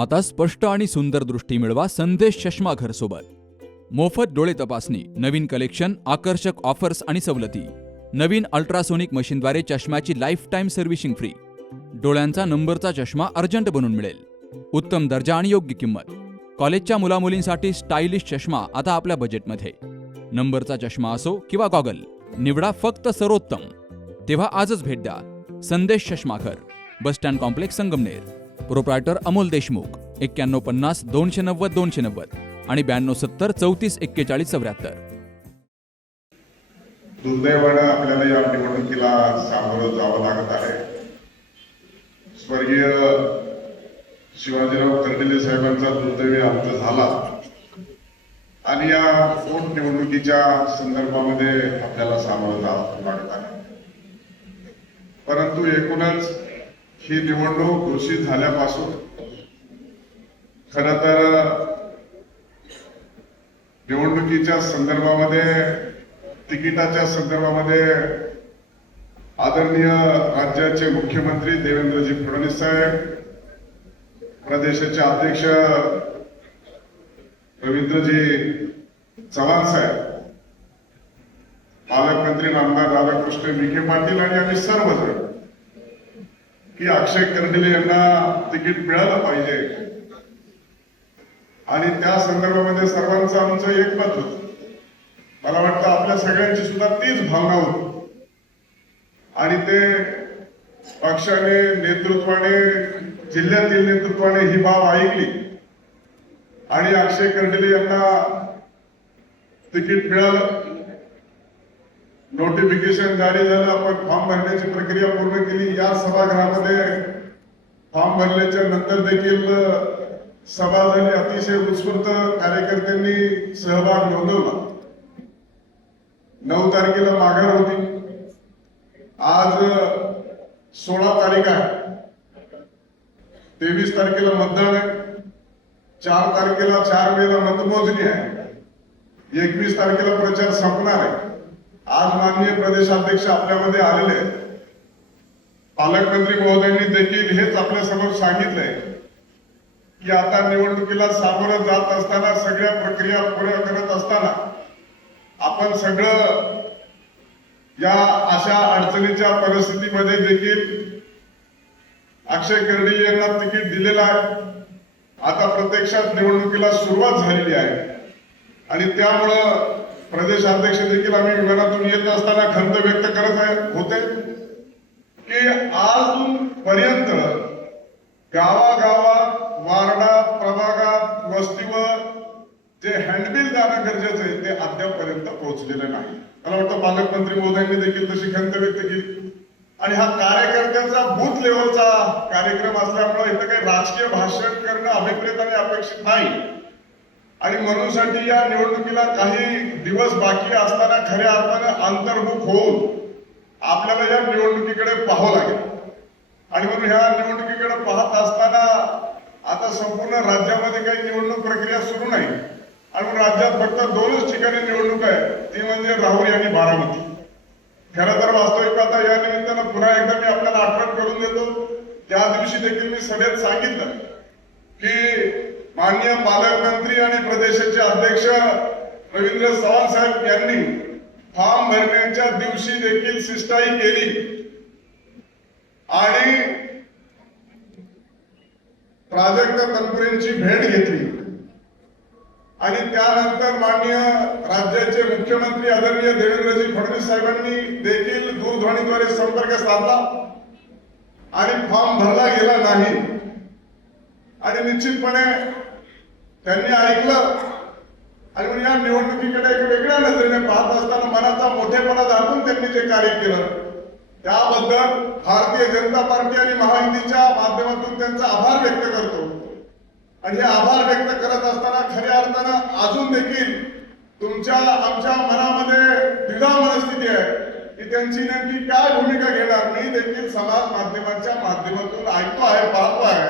आता स्पष्ट आणि सुंदर दृष्टी मिळवा संदेश चष्मा घर सोबत. मोफत डोळे तपासणी, नवीन कलेक्शन, आकर्षक ऑफर्स आणि सवलती. नवीन अल्ट्रासोनिक मशीनद्वारे चष्म्याची लाईफ टाईम सर्व्हिसिंग फ्री. डोळ्यांचा नंबरचा चष्मा अर्जंट बनून मिळेल. उत्तम दर्जा आणि योग्य किंमत. कॉलेजच्या मुलामुलींसाठी स्टायलिश चष्मा आता आपल्या बजेटमध्ये. नंबरचा चष्मा असो किंवा गॉगल, निवडा फक्त सर्वोत्तम. तेव्हा आजच भेट द्या Sandesh Chashmaghar, bus stand complex, Sangamner. Proprietor Amol Deshmukh. 9150 290 290 आणि 9270 34 41 74. दुर्दैवानं आपल्याला या निवडणुकीला सामोरं जावं लागत आहे. स्वर्गीय शिवाजीराव कर्डिले साहेबांचा दुर्दैवी अंत झाला आणि या पोटनिवडणुकीच्या संदर्भामध्ये आपल्याला सामोरं जावं लागत आहे. परंतु एकूणच ही निवडणूक घोषित झाल्यापासून खरं तर निवडणुकीच्या संदर्भामध्ये, तिकिटाच्या संदर्भामध्ये आदरणीय राज्याचे मुख्यमंत्री देवेंद्रजी फडणवीस साहेब, प्रदेशाचे अध्यक्ष रवींद्रजी चव्हाण साहेब, पालकमंत्री आमदार राधाकृष्ण विखे पाटील आणि आम्ही सर्वजण की अक्षय कर्डिले यांना तिकीट मिळालं पाहिजे आणि त्या संदर्भामध्ये सर्वांचं आमचं एक मत होतं. मला वाटतं आपल्या सगळ्यांची सुद्धा तीच भावना होती आणि ते पक्षाने, नेतृत्वाने, जिल्ह्यातील नेतृत्वाने ही बाब ऐकली आणि अक्षय कर्डिले यांना तिकीट मिळालं. नोटिफिकेशन जारी झालं. आपण फॉर्म भरण्याची प्रक्रिया पूर्ण केली. या सभागृहामध्ये फॉर्म भरल्याच्या नंतर देखील सभा झाली. अतिशय उत्स्फूर्त कार्यकर्त्यांनी सहभाग नोंदवला. 9 तारखेला माघार होती. आज 16 तारीख आहे. 23 तारखेला मतदान आहे. 4 तारखेला 4 मेला मतमोजणी आहे. 21 तारखेला प्रचार संपणार आहे. आज माननीय प्रदेशाध्यक्ष आपल्यामध्ये आलेले आहेत. पालकमंत्री महोदयांनी देखील हेच आपल्या समोर सांगितलंय की आता निवडणुकीला सामोरं जात असताना, सगळ्या प्रक्रिया पूर्ण करत असताना आपण सगळं या अशा अडचणीच्या परिस्थितीमध्ये देखील अक्षय कर्डिले यांना तिकीट दिलेलं आहे. आता प्रत्यक्षात निवडणुकीला सुरुवात झालेली आहे आणि त्यामुळं प्रदेशाध्यक्ष देखील आम्ही विमानातून येत असताना खंत व्यक्त करत होते की आजपर्यंत गावागावात, वार्डात, प्रभागात, वस्तीवर जे हँडबिल जाणं गरजेचं आहे ते अद्यापपर्यंत पोहोचलेलं नाही. मला वाटतं पालकमंत्री महोदयांनी देखील तशी खंत व्यक्त केली आणि हा कार्यकर्त्यांचा बूथ लेवलचा कार्यक्रम असल्यामुळे इथं काही राजकीय भाषण करणं अभिप्रेत आणि अपेक्षित नाही आणि म्हणूनसाठी या निवडणुकीला काही दिवस बाकी असताना खऱ्या अर्थानं अंतर्मुख होऊन आपल्याला या निवडणुकीकडे पाहावं लागेल आणि म्हणून ह्या निवडणुकीकडे पाहत असताना आता संपूर्ण राज्यामध्ये काही निवडणूक प्रक्रिया सुरू नाही आणि म्हणून राज्यात फक्त 2च ठिकाणी निवडणूक आहे, ती म्हणजे राहुरी आणि बारामती. खरं तर वास्तविक आता या निमित्तानं पुन्हा एकदा मी आपल्याला आठवण करून देतो. त्या दिवशी देखील मी सभेत सांगितलं की माननीय पालकमंत्री आणि प्रदेशाचे अध्यक्ष रवींद्र चव्हाण साहेब यांनी फॉर्म भरण्याच्या दिवशी देखील शिष्टाई केली आणि प्राजक्त तनपुरेंची भेट घेतली आणि त्यानंतर माननीय राज्याचे मुख्यमंत्री आदरणीय देवेंद्रजी फडणवीस साहेबांनी देखील दूरध्वनीद्वारे संपर्क साधला आणि फॉर्म भरला गेला नाही आणि निश्चितपणे त्यांनी ऐकलं आणि म्हणून या निवडणुकीकडे एक वेगळ्या नजरेने पाहत असताना मनाचा मोठेपणा दाखवून त्यांनी जे कार्य केलं त्याबद्दल भारतीय जनता पार्टी आणि महायुतीच्या माध्यमातून त्यांचा आभार व्यक्त करतो आणि हे आभार व्यक्त करत असताना खऱ्या अर्थानं अजून देखील तुमच्या आमच्या मनामध्ये द्विधा मनस्थिती आहे की त्यांची नेमकी काय भूमिका घेणार. मी देखील समाज माध्यमांच्या माध्यमातून ऐकतो आहे, पाहतो आहे.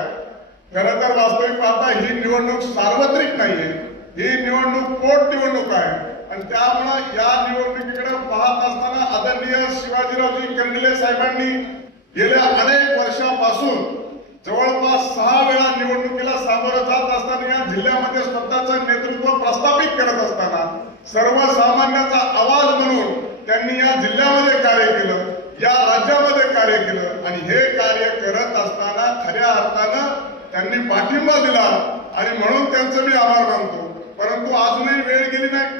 खरं तर वास्तविक पाहता ही निवडणूक सार्वत्रिक नाहीये, ही निवडणूक पोटनिवडणूक आहे आणि त्यामुळे या निवडणुकीकडे पाहत असताना आदरणीय शिवाजीरावजी कर्डिले साहेबांनी गेल्या अनेक वर्षापासून जवळपास 6 वेळा निवडणुकीला सामोरं प्रभावित करत असताना सर्वसामान्यांचा आवाज म्हणून त्यांनी या जिल्ह्यामध्ये कार्य केलं, या राज्यामध्ये कार्य केलं आणि हे कार्य करत असताना खऱ्या अर्थानं त्यांनी पाठिंबा दिला आणि म्हणून त्यांचं मी आभार मानतो. परंतु अजूनही वेळ गेली नाही.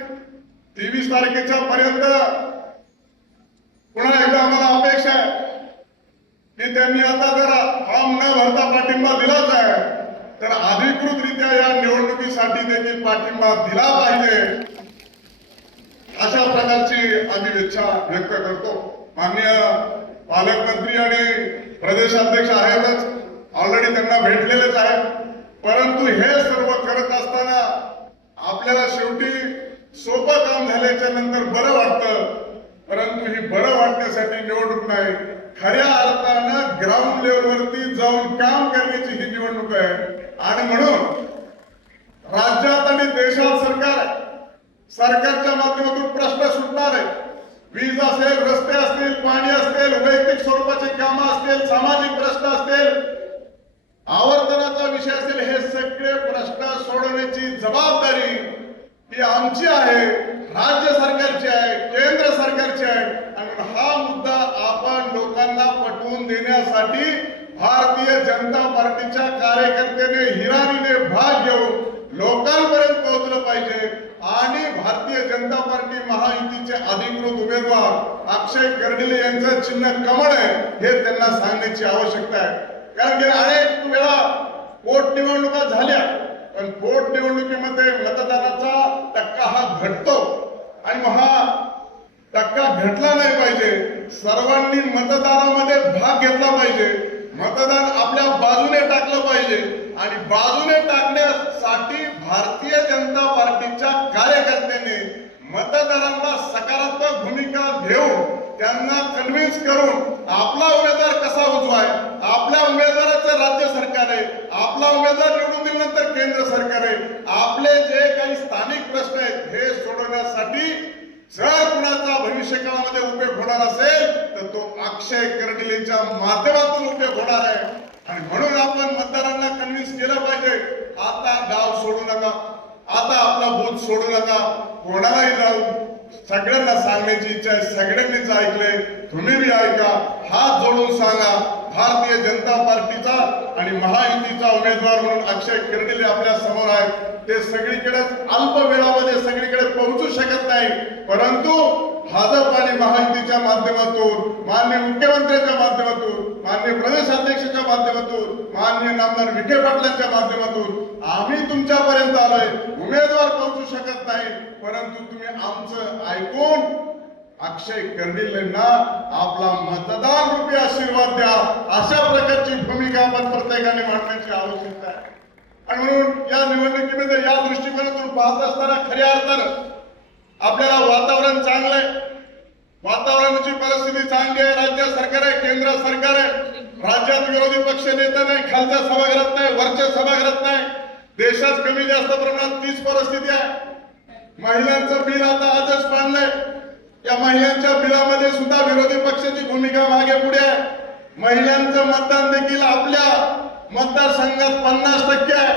23 तारखेच्या पर्यंत पुन्हा एकदा आम्हाला अपेक्षा आहे की त्यांनी आता जर फॉर्म न भरता पाठिंबा दिलाच आहे तर अधिकृतरित्या या निवडणुकीसाठी देखील पाठिंबा दिला पाहिजे, अशा प्रकारची आम्ही इच्छा व्यक्त करतो. माननीय पालकमंत्री आणि प्रदेशाध्यक्ष आहेतच, ऑलरेडी त्यांना भेटलेलेच आहे. परंतु हे सर्व करत असताना आपल्याला शेवटी सोपं काम झाल्याच्या नंतर बरं वाटतं, परंतु ही बरं वाटण्यासाठी निवडणूक नाही, खऱ्या अर्थानं ग्राउंड लेवलवरती जाऊन काम करण्याची ही निवडणूक आहे. आणि म्हणून राज्यात आणि देशात सरकारच्या माध्यमातून प्रश्न सुटणार आहे. वीज असेल, रस्ते असतील, पाणी असतील, वैयक्तिक स्वरूपाची कामं असतील, सामाजिक प्रश्न असतील, आवर्तनाचा विषय असेल, हे सगळे प्रश्न सोडवण्याची जबाबदारी ही आमची आहे, राज्य सरकारची आहे, केंद्र सरकारची आहे. आणि हा मुद्दा आपण लोकांना पटवून देण्यासाठी भारतीय जनता पार्टीच्या कार्यकर्त्याने हिरारीने भाग घेऊन लोकांपर्यंत पोहोचलं पाहिजे. आणि भारतीय जनता पार्टी महायुतीचे अधिकृत उमेदवार अक्षय कर्डिले यांचं चिन्ह कमळ आहे हे त्यांना सांगण्याची आवश्यकता आहे. कारण की अनेक वेळा पोटनिवडणुका झाल्या, पण पोटनिवडणुकीमध्ये मतदानाचा टक्का हा घटतो आणि मग हा टक्का घटला नाही पाहिजे. सर्वांनी मतदानामध्ये भाग घेतला पाहिजे, मतदान आपल्या बाजूने टाकलं पाहिजे आणि बाजूने टाकण्यासाठी भारतीय जनता पार्टीच्या कार्यकर्त्यांनी मतदारांना सकारात्मक भूमिका घेऊन त्यांना कन्व्हिन्स करून आपला उमेदवार कसा उजवाय, आपल्या उमेदवाराचं राज्य सरकार आहे, आपला उमेदवार निवडून दिल्यानंतर केंद्र सरकार आहे, आपले जे काही स्थानिक प्रश्न आहेत हे सोडवण्यासाठी जर कुणाचा भविष्य काळामध्ये उपयोग होणार असेल तर तो अक्षय कर्डिलेच्या माध्यमातून उपयोग होणार आहे. आणि म्हणून आपण मतदारांना कन्व्हिन्स केलं पाहिजे, आता गाव सोडू नका, आता आपला बूथ सोडू नका, कोणालाही जाऊ सगळ्यांना सांगण्याची इच्छा आहे. सगळ्यांनीच ऐकले, तुम्ही बी ऐका, हात जोडून सांगा, भारतीय जनता पार्टीचा आणि महायुतीचा उमेदवार म्हणून अक्षय कर्डिले आपल्या समोर आहेत. ते सगळीकडे अल्प वेळामध्ये सगळीकडे पोहोचू शकत नाही, परंतु भाजप आणि महायुतीच्या माध्यमातून, माननीय मुख्यमंत्र्यांच्या माध्यमातून, माननीय प्रदेशाध्यक्षाच्या माध्यमातून, माननीय नामदार विखे पाटलांच्या माध्यमातून आम्ही तुमच्यापर्यंत आलोय. उमेदवार पोहोचू शकत नाही, परंतु तुम्ही आमचं ऐकून अक्षय कर्डिलेंना आपला मतदान रूपी आशीर्वाद द्या, अशा प्रकारची भूमिका आपण प्रत्येकाने मांडण्याची आवश्यकता आहे. आणि म्हणून या निवडणुकीमध्ये या दृष्टिकोनातून पाहत असताना खऱ्या अर्थानं आपल्याला वातावरण चांगलं आहे, वातावरणाची परिस्थिती चांगली आहे. राज्य सरकार आहे, केंद्र सरकार आहे, राज्यात विरोधी पक्ष नेता नाही, खालच्या सभागृहात नाही, वरच्या सभागृहात नाही. देशात कमी जास्त प्रमाणात तीच परिस्थिती आहे. महिलांचं बिल आता आजच पाडलंय, या महिलांच्या बिलामध्ये सुद्धा विरोधी पक्षाची भूमिका मागे पुढे आहे. महिलांचं मतदान देखील आपल्या मतदारसंघात 50% आहे.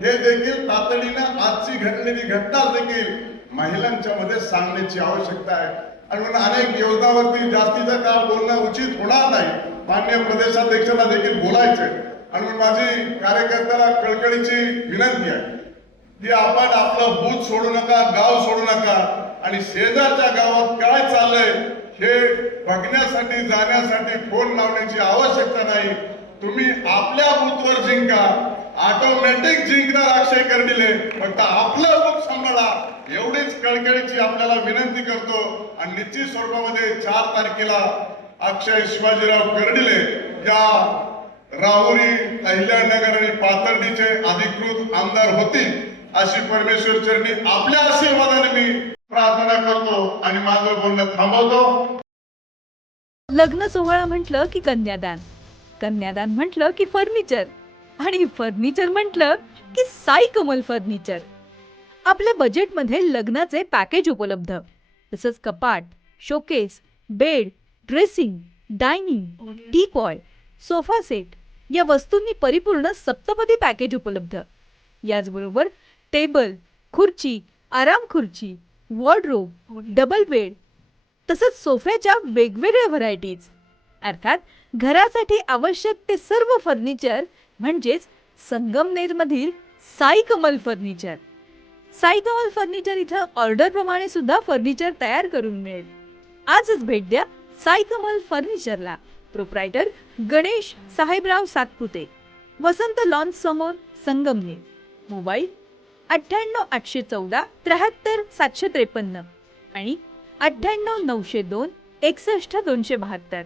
हे देखील तातडीनं आजची घडलेली घटना देखील महिलांच्या मध्ये सांगण्याची आवश्यकता आहे. आणि म्हणून अनेक योजनांवरती जास्तीचं काळ बोलणं उचित होणार नाही. माननीय प्रदेशाध्यक्षांना देखील बोलायचंय. आणि म्हणून माझी कार्यकर्त्याला कळकळीची विनंती आहे की आपण आपलं बूथ सोडू नका, गाव सोडू नका आणि शेजारच्या गावात काय चाललंय हे बघण्यासाठी जाण्यासाठी फोन लावण्याची आवश्यकता नाही. तुम्ही आपल्या बूथवर जिंका, ऑटोमॅटिक जिंकणार अक्षय कर्डिले, फक्त आपलं बूथ सांभाळा, एवढीच कळकळीची आपल्याला विनंती करतो. आणि निश्चित स्वरूपामध्ये 4 तारखेला अक्षय शिवाजीराव कर्डिले या राहुरी, अहिल्यानगर आणि पाथर्डीचे अधिकृत आमदार होतील अशी परमेश्वर चरणी आपल्या आशीर्वादाने मी प्रार्थना करतो आणि माझं बोलणं थांबवतो. लग्न सोहळा म्हटलं की कन्यादान, कन्यादान म्हटलं की फर्निचर आणि फर्निचर म्हटलं की साई कमल फर्निचर. आपल्या बजेटमध्ये लग्नाचे पॅकेज उपलब्ध, तसंच कपाट, showcase, bed, dressing, dining, teapoy, sofa set या वस्तूंनी परिपूर्ण सप्तपदी पॅकेज उपलब्ध. याचबरोबर टेबल, खुर्ची, आराम खुर्ची, वॉर्डरोब, डबल बेड तसंच सोफ्याच्या वेगवेगळ्या व्हरायटीज, अर्थात घरासाठी आवश्यक ते सर्व फर्निचर म्हणजेच संगमनेरमधील साई कमल फर्निचर. साई कमल फर्निचर इथं ऑर्डरप्रमाणे सुद्धा फर्निचर तयार करून मिळेल. आजच भेट द्या साई कमल फर्निचरला. प्रोप्रायटर गणेश साहेबराव सातपुते, वसंत लॉन्स समोर, संगमनेर. मोबाईल 98 814 73 753 आणि 98 902 61 272.